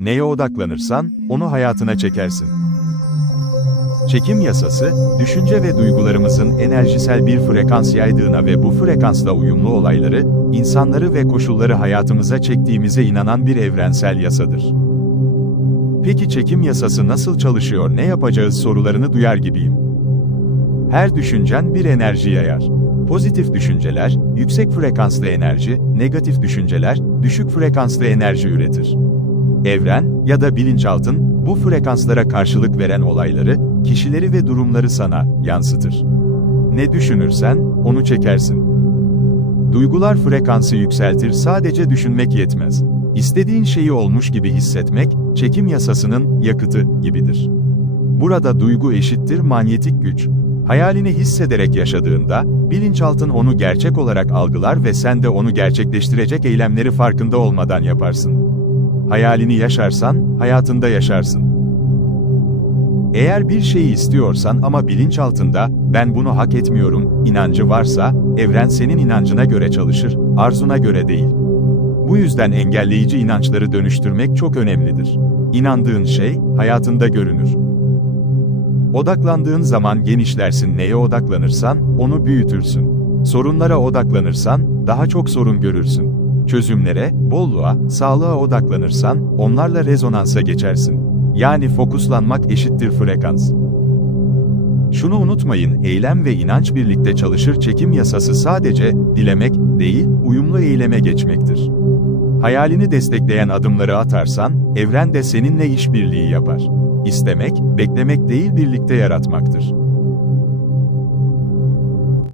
Neye odaklanırsan, onu hayatına çekersin. Çekim yasası, düşünce ve duygularımızın enerjisel bir frekans yaydığına ve bu frekansla uyumlu olayları, insanları ve koşulları hayatımıza çektiğimize inanan bir evrensel yasadır. Peki çekim yasası nasıl çalışıyor, ne yapacağız sorularını duyar gibiyim. Her düşüncen bir enerji yayar. Pozitif düşünceler, yüksek frekanslı enerji, negatif düşünceler, düşük frekanslı enerji üretir. Evren ya da bilinçaltın, bu frekanslara karşılık veren olayları, kişileri ve durumları sana yansıtır. Ne düşünürsen, onu çekersin. Duygular frekansı yükseltir, sadece düşünmek yetmez. İstediğin şeyi olmuş gibi hissetmek, çekim yasasının yakıtı gibidir. Burada duygu eşittir manyetik güç. Hayalini hissederek yaşadığında, bilinçaltın onu gerçek olarak algılar ve sen de onu gerçekleştirecek eylemleri farkında olmadan yaparsın. Hayalini yaşarsan, hayatında yaşarsın. Eğer bir şeyi istiyorsan ama bilinçaltında, ben bunu hak etmiyorum, inancı varsa, evren senin inancına göre çalışır, arzuna göre değil. Bu yüzden engelleyici inançları dönüştürmek çok önemlidir. İnandığın şey, hayatında görünür. Odaklandığın zaman genişlersin neye odaklanırsan, onu büyütürsün. Sorunlara odaklanırsan, daha çok sorun görürsün. Çözümlere, bolluğa, sağlığa odaklanırsan, onlarla rezonansa geçersin. Yani fokuslanmak eşittir frekans. Şunu unutmayın, eylem ve inanç birlikte çalışır çekim yasası sadece, dilemek, değil, uyumlu eyleme geçmektir. Hayalini destekleyen adımları atarsan, evren de seninle işbirliği yapar. İstemek, beklemek değil birlikte yaratmaktır.